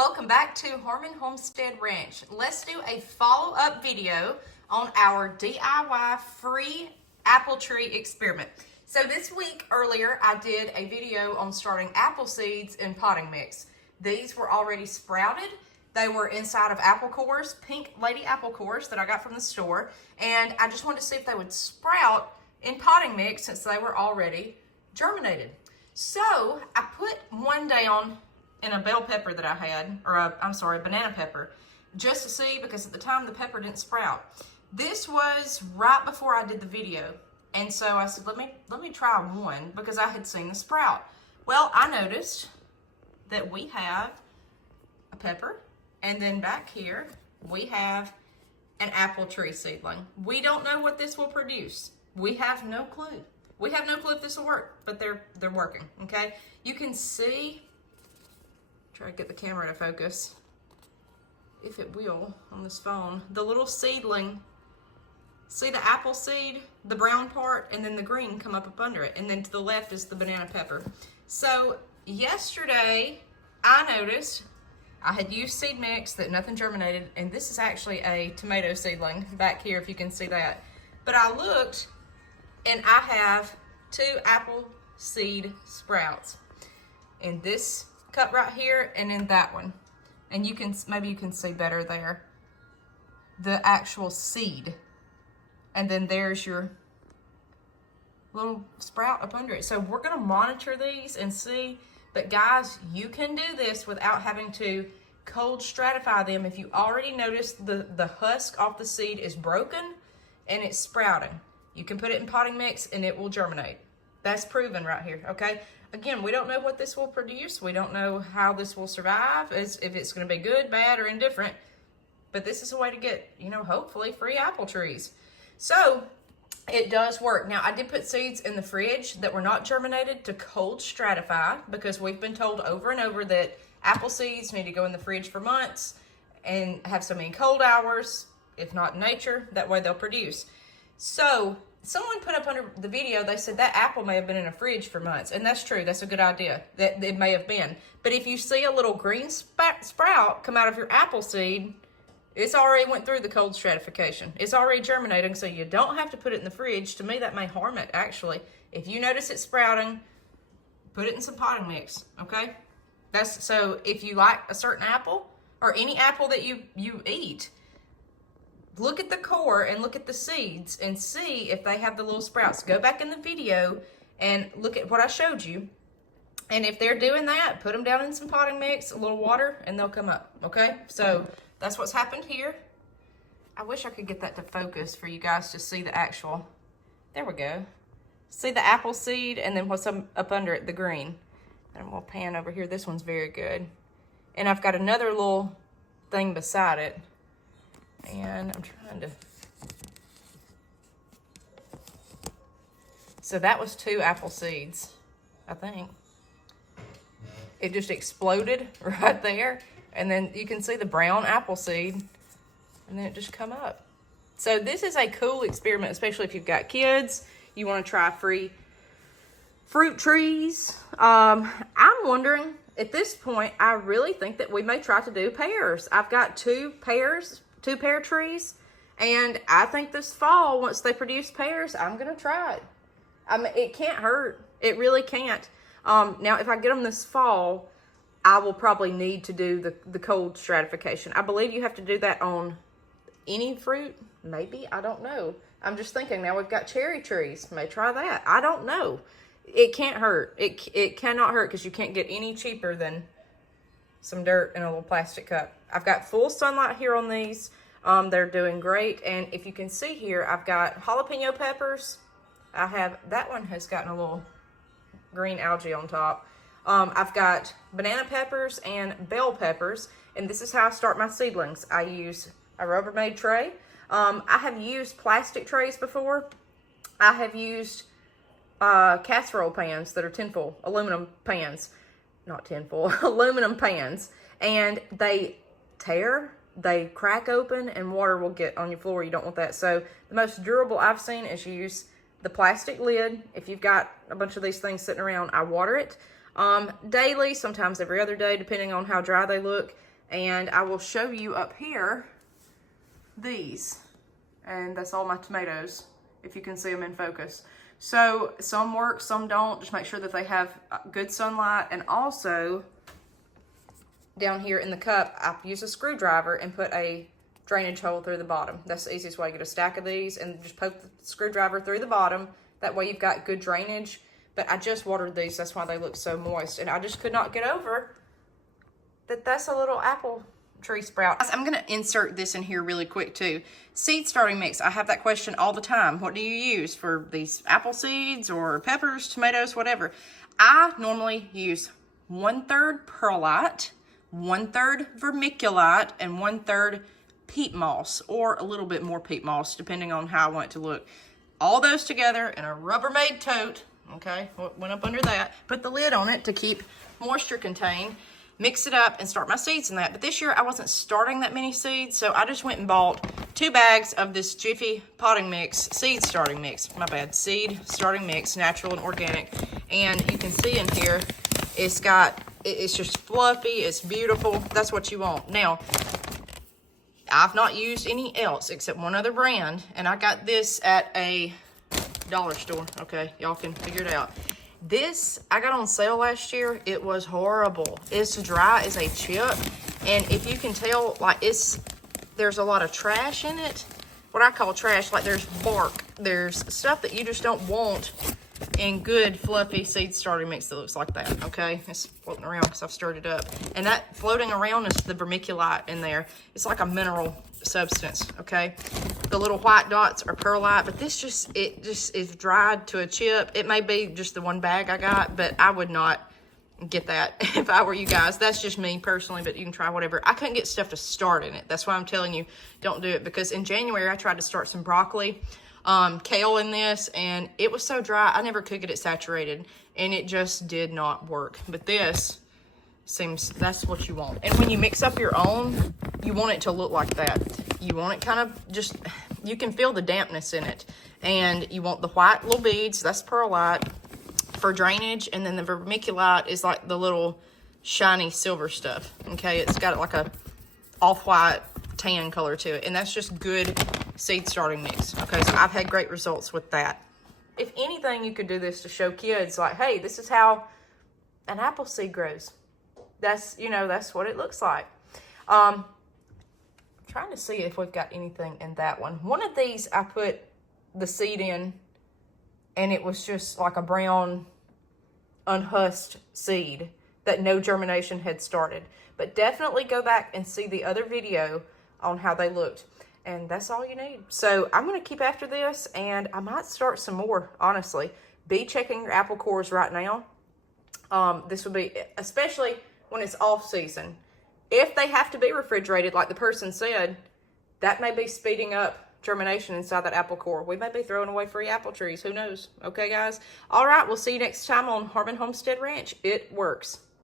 Welcome back to Homestead Ranch. Let's do a follow-up video on our DIY free apple tree experiment. So this week earlier, I did a video on starting apple seeds in potting mix. These were already sprouted. They were inside of apple cores, pink lady apple cores that I got from the store. And I just wanted to see if they would sprout in potting mix since they were already germinated. So I put one down in a bell pepper that I had, or a banana pepper, just to see, because at the time the pepper didn't sprout. This was right before I did the video. And so I said, let me try one because I had seen the sprout. Well, I noticed that we have a pepper, and then back here we have an apple tree seedling. We don't know what this will produce. We have no clue. We have no clue if this will work, but they're working, okay? You can see, try to get the camera to focus, if it will, on this phone, the little seedling. See the apple seed, the brown part, and then the green come up under it. And then to the left is the banana pepper. So yesterday, I noticed I had used seed mix that nothing germinated, and this is actually a tomato seedling back here, if you can see that. But I looked, and I have 2 apple seed sprouts in this cup right here and in that one. And you can, maybe you can see better there, the actual seed. And then there's your little sprout up under it. So we're gonna monitor these and see, but guys, you can do this without having to cold stratify them. If you already noticed the husk off the seed is broken and it's sprouting, you can put it in potting mix and it will germinate. That's proven right here, okay? Again, we don't know what this will produce. We don't know how this will survive, if it's gonna be good, bad, or indifferent, but this is a way to get, hopefully free apple trees. So it does work. Now, I did put seeds in the fridge that were not germinated to cold stratify, because we've been told over and over that apple seeds need to go in the fridge for months and have so many cold hours, if not in nature, that way they'll produce. So someone put up under the video, they said that apple may have been in a fridge for months. And that's true. That's a good idea. That it may have been. But if you see a little green sprout come out of your apple seed, it's already went through the cold stratification. It's already germinating, so you don't have to put it in the fridge. To me, that may harm it, actually. If you notice it sprouting, put it in some potting mix, okay? So if you like a certain apple, or any apple that you eat, look at the core and look at the seeds and see if they have the little sprouts. Go back in the video and look at what I showed you. And if they're doing that, put them down in some potting mix, a little water, and they'll come up, okay? So that's what's happened here. I wish I could get that to focus for you guys to see the actual, there we go. See the apple seed and then what's up under it, the green. And we'll pan over here. This one's very good. And I've got another little thing beside it. And I'm trying to, so that was 2 apple seeds, I think. It just exploded right there. And then you can see the brown apple seed, and then it just come up. So this is a cool experiment, especially if you've got kids, you want to try free fruit trees. I'm wondering, at this point, I really think that we may try to do pears. I've got 2 pear trees, and I think this fall, once they produce pears, I'm gonna try it. I mean, it can't hurt. It really can't. Now, if I get them this fall, I will probably need to do the cold stratification. I believe you have to do that on any fruit. Maybe, I don't know. I'm just thinking, now we've got cherry trees. May try that. I don't know. It can't hurt. It cannot hurt, because you can't get any cheaper than some dirt in a little plastic cup. I've got full sunlight here on these. They're doing great. And if you can see here, I've got jalapeno peppers. That one has gotten a little green algae on top. I've got banana peppers and bell peppers, and this is how I start my seedlings. I use a Rubbermaid tray. I have used plastic trays before. I have used casserole pans that are tinfoil, aluminum pans. Not tinfoil, aluminum pans. And they tear, they crack open, and water will get on your floor. You don't want that. So the most durable I've seen is use the plastic lid. If you've got a bunch of these things sitting around, I water it daily, sometimes every other day, depending on how dry they look. And I will show you up here these. And that's all my tomatoes, if you can see them in focus. So some work, some don't. Just make sure that they have good sunlight. And also, down here in the cup, I use a screwdriver and put a drainage hole through the bottom. That's the easiest way to get a stack of these, and just poke the screwdriver through the bottom. That way you've got good drainage. But I just watered these, that's why they look so moist. And I just could not get over that that's a little apple tree sprout. I'm gonna insert this in here really quick too. Seed starting mix, I have that question all the time. What do you use for these apple seeds or peppers, tomatoes, whatever? I normally use 1/3 perlite, 1/3 vermiculite, and 1/3 peat moss, or a little bit more peat moss, depending on how I want it to look. All those together in a Rubbermaid tote, okay, went up under that. Put the lid on it to keep moisture contained. Mix it up and start my seeds in that. But this year I wasn't starting that many seeds, so I just went and bought 2 bags of this Jiffy potting mix, seed starting mix, my bad, seed starting mix, natural and organic. And you can see in here, it's just fluffy, it's beautiful. That's what you want. Now, I've not used any else except one other brand, and I got this at a dollar store. Okay, y'all can figure it out. This I got on sale last year. It was horrible. It's dry as a chip, and if you can tell, like, there's a lot of trash in it. What I call trash, like there's bark, there's stuff that you just don't want in good fluffy seed starting mix that looks like that. Okay, it's floating around because I've stirred it up, and that floating around is the vermiculite in there. It's like a mineral substance. Okay, the little white dots are perlite, but it just is dried to a chip. It may be just the 1 bag I got, but I would not get that if I were you guys. That's just me personally, but you can try whatever. I couldn't get stuff to start in it. That's why I'm telling you, don't do it, because in January I tried to start some broccoli, kale in this, and it was so dry I never could get it saturated, and it just did not work. But this seems, that's what you want. And when you mix up your own, you want it to look like that. You want it kind of just, you can feel the dampness in it. And you want the white little beads, that's perlite, for drainage. And then the vermiculite is like the little shiny silver stuff. Okay, it's got like a off-white tan color to it. And that's just good seed starting mix. Okay, so I've had great results with that. If anything, you could do this to show kids, like, hey, this is how an apple seed grows. That's, you know, that's what it looks like. Trying to see if we've got anything in that one. One of these I put the seed in, and it was just like a brown unhusked seed that no germination had started. But definitely go back and see the other video on how they looked. And that's all you need. So I'm going to keep after this, and I might start some more, honestly. Be checking your apple cores right now. This would be, especially when it's off season. If they have to be refrigerated, like the person said, that may be speeding up germination inside that apple core. We may be throwing away free apple trees. Who knows? Okay, guys? All right, we'll see you next time on Homestead Ranch. It works.